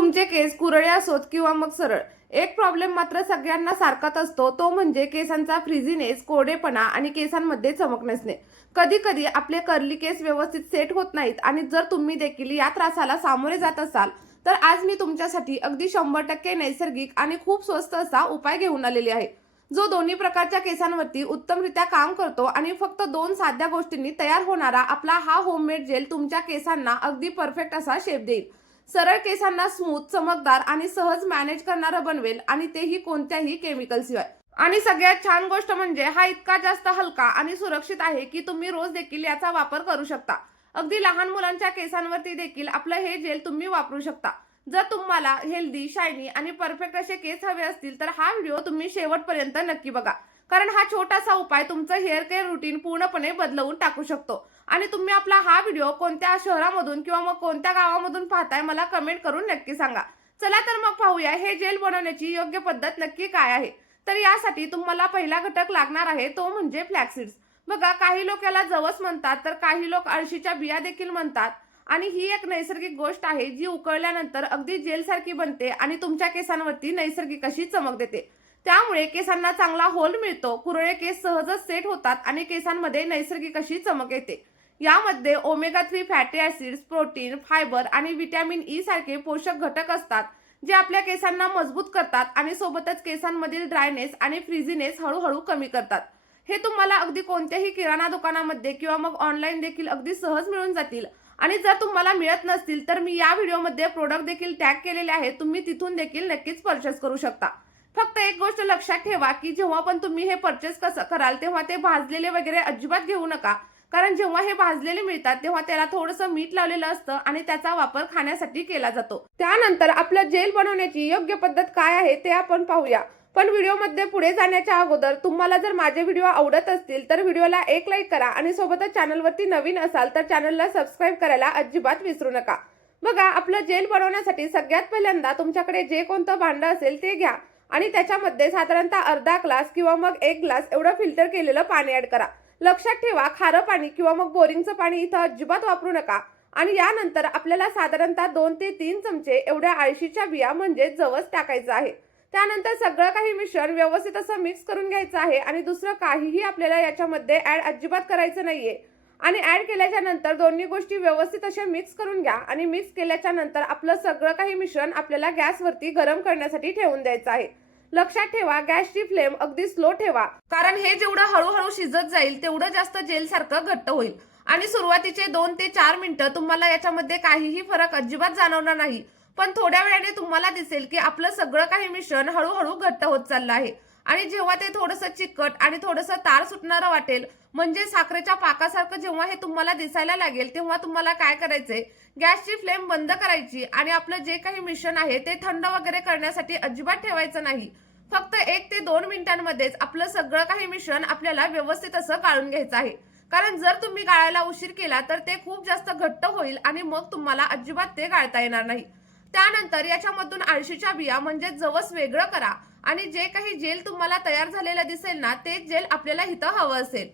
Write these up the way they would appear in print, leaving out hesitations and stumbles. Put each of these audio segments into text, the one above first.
तुमचे केस कुरळे असोत किंवा मग सरळ, एक प्रॉब्लेम मात्र सगळ्यांना सारखाच असतो, तो म्हणजे केसांचा फ्रिझीनेस, कोरडेपणा आणि केसांमध्ये चमक नसणे. कधी कधी आपले कर्ली केस व्यवस्थित सेट होत नाहीत आणि जर तुम्ही देखील या त्रासाला सामोरे जात असाल तर आज मी तुमच्यासाठी अगदी 100% नैसर्गिक आणि खूप स्वस्त असा उपाय घेऊन आलेली आहे, जो दोन्ही प्रकारच्या केसांवरती उत्तमरित्या काम करतो आणि फक्त 2 साध्या गोष्टींनी तयार होणारा आपला हा होममेड जेल तुमच्या केसांना अगदी परफेक्ट असा शेप देईल. सरळ केसांना स्मूथ, चमकदार आणि सहज मॅनेज करणारं बनवेल आणि तेही कोणत्याही केमिकल शिवाय. आणि सगळ्यात छान गोष्ट म्हणजे हा इतका जास्त हलका आणि सुरक्षित आहे की तुम्ही रोज देखील याचा वापर करू शकता. अगदी लहान मुलांच्या केसांवरती देखील आपलं हे जेल तुम्ही वापरू शकता. जर तुम्हाला हेल्दी, शायनी आणि परफेक्ट असे केस हवे असतील तर हा व्हिडिओ तुम्ही शेवटपर्यंत नक्की बघा, कारण हा छोटासा उपाय तुमचं हेअर केअर रुटीन पूर्णपणे बदलवून टाकू शकतो. आणि तुम्ही आपला हा व्हिडिओ कोणत्या शहरामधून किंवा मग कोणत्या गावामधून पाहताय मला कमेंट करून नक्की सांगा. चला तर मग पाहूया हे जेल बनवण्याची योग्य पद्धत नक्की काय आहे. तर यासाठी तुम्हाला पहिला घटक लागणार आहे तो म्हणजे फ्लॅक्सीड्स. बघा, काही लोक याला जवस म्हणतात तर काही लोक अळशीच्या बिया देखील म्हणतात. आणि ही एक नैसर्गिक गोष्ट आहे जी उकळल्यानंतर अगदी जेल सारखी बनते आणि तुमच्या केसांवरती नैसर्गिक अशी चमक देते. त्यामुळे केसांना चांगला होल मिळतो, कुरळे केस सहजच सेट होतात आणि केसांमध्ये नैसर्गिक अशी चमक येते. यामध्ये omega 3 fatty acids, protein, fibre आणि व्हिटॅमिन ई सारखे पोषक घटक असतात, जे आपल्या केसांना मजबूत करतात आणि सोबतच केसांमधील ड्रायनेस आणि फ्रिझीनेस हळूहळू कमी करतात. हे तुम्हाला अगदी कोणत्याही किराणा दुकानामध्ये किंवा मग ऑनलाईन देखील अगदी सहज मिळून जातील. आणि जर तुम्हाला मिळत नसतील तर मी या व्हिडिओमध्ये प्रोडक्ट देखील टॅग केलेले आहेत, तुम्ही तिथून देखील नक्कीच परचेस करू शकता. फक्त एक गोष्ट लक्षात ठेवा की जेव्हा पण तुम्ही हे परचेस कसं कराल तेव्हा ते भाजलेले वगैरे अजिबात घेऊ नका, कारण जेव्हा हे भाजलेले मिळतात तेव्हा त्याला थोडंसं मीठ लावलेलं असतं आणि त्याचा वापर खाण्यासाठी केला जातो. त्यानंतर आपलं जेल बनवण्याची योग्य पद्धत काय आहे ते आपण पाहूया. पण व्हिडिओमध्ये पुढे जाण्याच्या अगोदर तुम्हाला जर माझे व्हिडिओ आवडत असतील तर व्हिडिओला एक लाईक करा आणि सोबतच चॅनलवरती नवीन असाल तर चॅनलला सबस्क्राईब करायला अजिबात विसरू नका. बघा, आपलं जेल बनवण्यासाठी सगळ्यात पहिल्यांदा तुमच्याकडे जे कोणतं भांडं असेल ते घ्या आणि त्याच्यामध्ये साधारणतः अर्धा ग्लास किंवा मग 1 ग्लास एवढं फिल्टर केलेलं पाणी ऍड करा. लक्षात ठेवा, खारं पाणी किंवा मग बोरिंगचं पाणी इथं अजिबात वापरू नका. आणि यानंतर आपल्याला साधारणतः 2 ते 3 चमचे एवढ्या अळशीच्या बिया म्हणजे जवस टाकायचं आहे. त्यानंतर सगळं काही मिश्रण व्यवस्थित असं मिक्स करून घ्यायचं आहे आणि दुसरं काहीही आपल्याला याच्यामध्ये ऍड अजिबात करायचं नाहीये. आणि ऍड केल्याच्या नंतर दोन्ही गोष्टी व्यवस्थित अशा मिक्स करून घ्या आणि मिक्स केल्याच्या नंतर आपलं सगळं काही मिश्रण आपल्याला गॅसवरती गरम करण्यासाठी ठेवून द्यायचं आहे. लक्षात ठेवा, गॅसची फ्लेम अगदी स्लो ठेवा, कारण हे जेवढं हळूहळू शिजत जाईल तेवढं जास्त जेल सारखं घट्ट होईल. आणि सुरुवातीचे 2 ते 4 मिनिटं तुम्हाला याच्यामध्ये काहीही फरक अजिबात जाणवणार नाही, पण थोड्या वेळाने तुम्हाला दिसेल की आपलं सगळं काही मिश्रण हळूहळू घट्ट होत चाललं आहे. आणि जेव्हा ते थोडंसं चिकट आणि थोडंसं तार सुटणारं वाटेल, म्हणजे साखरेच्या पाकासारखं जेव्हा हे तुम्हाला दिसायला लागेल, तेव्हा तुम्हाला काय करायचंय, गॅसची फ्लेम बंद करायची आणि आपलं जे काही मिश्रण आहे ते थंड वगैरे करण्यासाठी अजिबात ठेवायचं नाही. फक्त 1 ते 2 मिनिटांमध्येच आपलं सगळं काही मिश्रण आपल्याला व्यवस्थित असं गाळून घ्यायचं आहे, कारण जर तुम्ही गाळायला उशीर केला तर ते खूप जास्त घट्ट होईल आणि मग तुम्हाला अजिबात ते गाळता येणार नाही. त्यानंतर याच्यामधून अळशीच्या बिया म्हणजे जवस वेगळं करा आणि जे काही जेल तुम्हाला तयार झालेलं दिसेल ना, ते जेल आपल्याला इथं हवं असेल.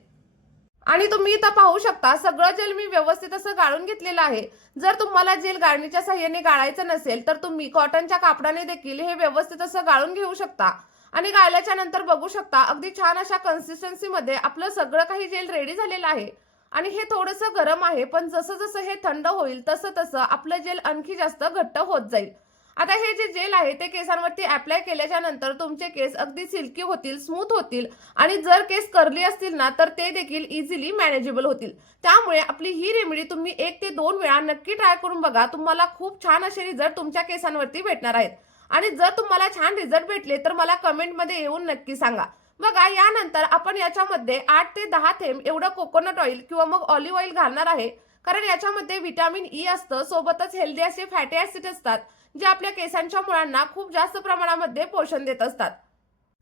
आणि तुम्ही इथं पाहू शकता, सगळं जेल मी व्यवस्थित असं गाळून घेतलेलं आहे. जर तुम्हाला जेल गाळणीच्या साह्याने गाळायचं नसेल तर तुम्ही कॉटनच्या कापडाने देखील हे व्यवस्थित असं गाळून घेऊ शकता. आणि गाळल्याच्या नंतर बघू शकता, अगदी छान अशा कन्सिस्टन्सी मध्ये आपलं सगळं काही जेल रेडी झालेलं आहे. आणि हे थोडंसं गरम आहे, पण जसं जसं हे थंड होईल तसं तसं आपलं जेल आणखी जास्त घट्ट होत जाईल. आता हे जे जेल आहे ते केसांवरती अप्लाय केल्याच्या नंतर तुमचे केस अगदी सिल्की होतील, स्मूथ होतील आणि जर केस कर्ली असतील ना तर ते देखील इझिली मॅनेजेबल होतील. त्यामुळे आपली ही रेमेडी तुम्ही 1 ते 2 वेळा नक्की ट्राय करून बघा, तुम्हाला खूप छान असे रिझल्ट तुमच्या केसांवरती भेटणार आहेत. आणि जर तुम्हाला छान रिझल्ट भेटले तर मला कमेंटमध्ये येऊन नक्की सांगा. बघा, यानंतर आपण याच्यामध्ये 8 ते 10 थेंब एवढं कोकोनट ऑइल किंवा मग ऑलिव्ह ऑइल घालणार आहे, कारण याच्यामध्ये व्हिटॅमिन ई असतं, सोबतच हेल्दी असे फॅटी ऍसिड असतात, जे आपल्या केसांच्या मुळांना खूप जास्त प्रमाणामध्ये पोषण देत असतात.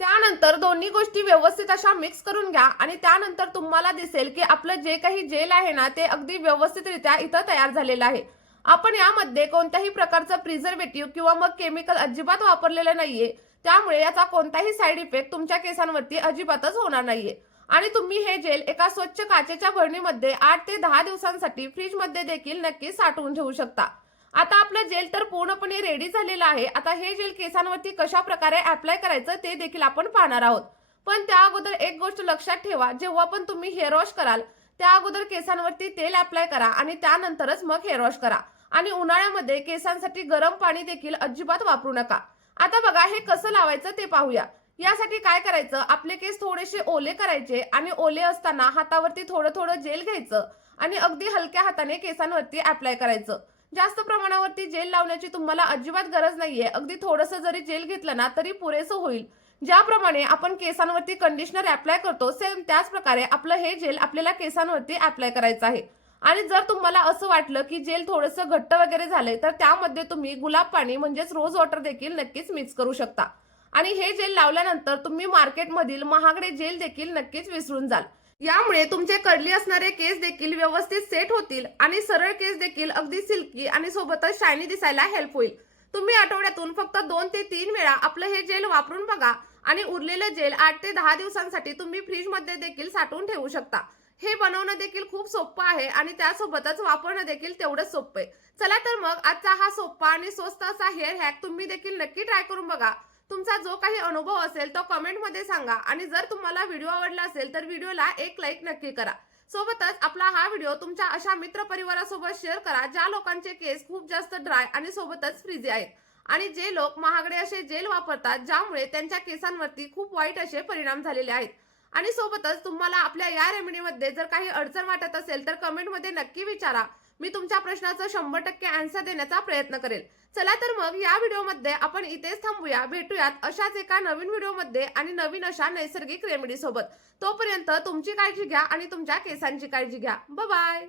त्यानंतर दोन्ही गोष्टी व्यवस्थित अशा मिक्स करून घ्या आणि त्यानंतर तुम्हाला दिसेल की आपलं जे काही जेल आहे ना ते अगदी व्यवस्थितरित्या इथं तयार झालेलं आहे. आपण यामध्ये कोणत्याही प्रकारचं प्रिझर्वेटिव्ह किंवा मग केमिकल अजिबात वापरलेलं नाहीये, त्यामुळे याचा कोणताही साईड इफेक्ट तुमच्या केसांवरती अजिबातच होणार नाहीये. आणि तुम्ही हे जेल एका स्वच्छ काचेच्या बरणीमध्ये 8 ते 10 दिवसांसाठी फ्रीजमध्ये देखील नक्की साठवून ठेवू शकता. आता आपलं जेल तर पूर्णपणे रेडी झालेलं आहे. आता हे जेल केसांवरती कशा प्रकारे अप्लाय करायचं ते देखील आपण पाहणार आहोत. पण त्या अगोदर एक गोष्ट लक्षात ठेवा, जेव्हा पण तुम्ही हेअर वॉश कराल त्या अगोदर केसांवरती तेल अप्लाय करा आणि त्यानंतरच मग हेअर वॉश करा. आणि उन्हाळ्यामध्ये केसांसाठी गरम पाणी देखील अजिबात वापरू नका. आता बघा हे कसं लावायचं ते पाहूया. यासाठी काय करायचं, आपले केस थोडेसे ओले करायचे आणि ओले असताना हातावरती थोडं थोडं जेल घ्यायचं आणि अगदी हलक्या हाताने केसांवरती अप्लाय करायचं. जास्त प्रमाणावरती जेल लावण्याची तुम्हाला अजिबात गरज नाहीये. अगदी थोडंसं जरी जेल घेतलं ना तरी पुरेसं होईल. ज्याप्रमाणे आपण केसांवरती कंडिशनर अप्लाय करतो सेम त्याच प्रकारे आपलं हे जेल आपल्याला केसांवरती अप्लाय करायचं आहे. आणि जर तुम्हाला असं वाटलं की जेल थोडंसं घट्ट वगैरे झालंय तर त्यामध्ये तुम्ही गुलाब पाणी म्हणजेच रोज वॉटर देखील नक्कीच मिक्स करू शकता. आणि हे जेल लावल्यानंतर तुम्ही मार्केटमधील महागडे जेल देखील नक्कीच विसरून जाल. यामुळे तुमचे कर्ली असणारे केस देखील व्यवस्थित सेट होतील आणि सरळ केस देखील अगदी सिल्की आणि सोबतच शायनी दिसायला हेल्प होईल. तुम्ही आठवड्यातून फक्त 2 ते 3 वेळा आपलं हे जेल वापरून बघा आणि उरलेलं जेल 8 ते 10 दिवसांसाठी तुम्ही फ्रीजमध्ये देखील साठवून ठेवू शकता. हे बनवणं देखील खूप सोपं आहे आणि त्यासोबतच वापरणं देखील तेवढंच सोपं आहे. चला तर मग आजचा हा सोपा आणि स्वस्त असा हेअर हॅक तुम्ही देखील नक्की ट्राय करून बघा. तुमचा जो काही अनुभव असेल तो कमेंटमध्ये सांगा आणि जर तुम्हाला व्हिडिओ आवडला असेल तर व्हिडिओला एक लाईक नक्की करा. सोबतच आपला हा व्हिडिओ तुमच्या अशा मित्रपरिवारासोबत शेअर करा ज्या लोकांचे केस खूप जास्त ड्राय आणि सोबतच फ्रिझी आहेत आणि जे लोक महागडे असे जेल वापरतात ज्यामुळे त्यांच्या केसांवरती खूप वाईट असे परिणाम झालेले आहेत. आणि सोबतच तुम्हाला आपल्या या रेमेडीमध्ये जर काही अडचण वाटत असेल तर कमेंटमध्ये नक्की विचारा. मी तुमच्या प्रश्नाचं 100% आन्सर देण्याचा प्रयत्न करेल. चला तर मग या व्हिडिओमध्ये आपण इथेच थांबूया. भेटूयात अशाच एका नवीन व्हिडिओमध्ये आणि नवीन अशा नैसर्गिक रेमेडी सोबत. तोपर्यंत तुमची काळजी घ्या आणि तुमच्या केसांची काळजी घ्या. Bye bye.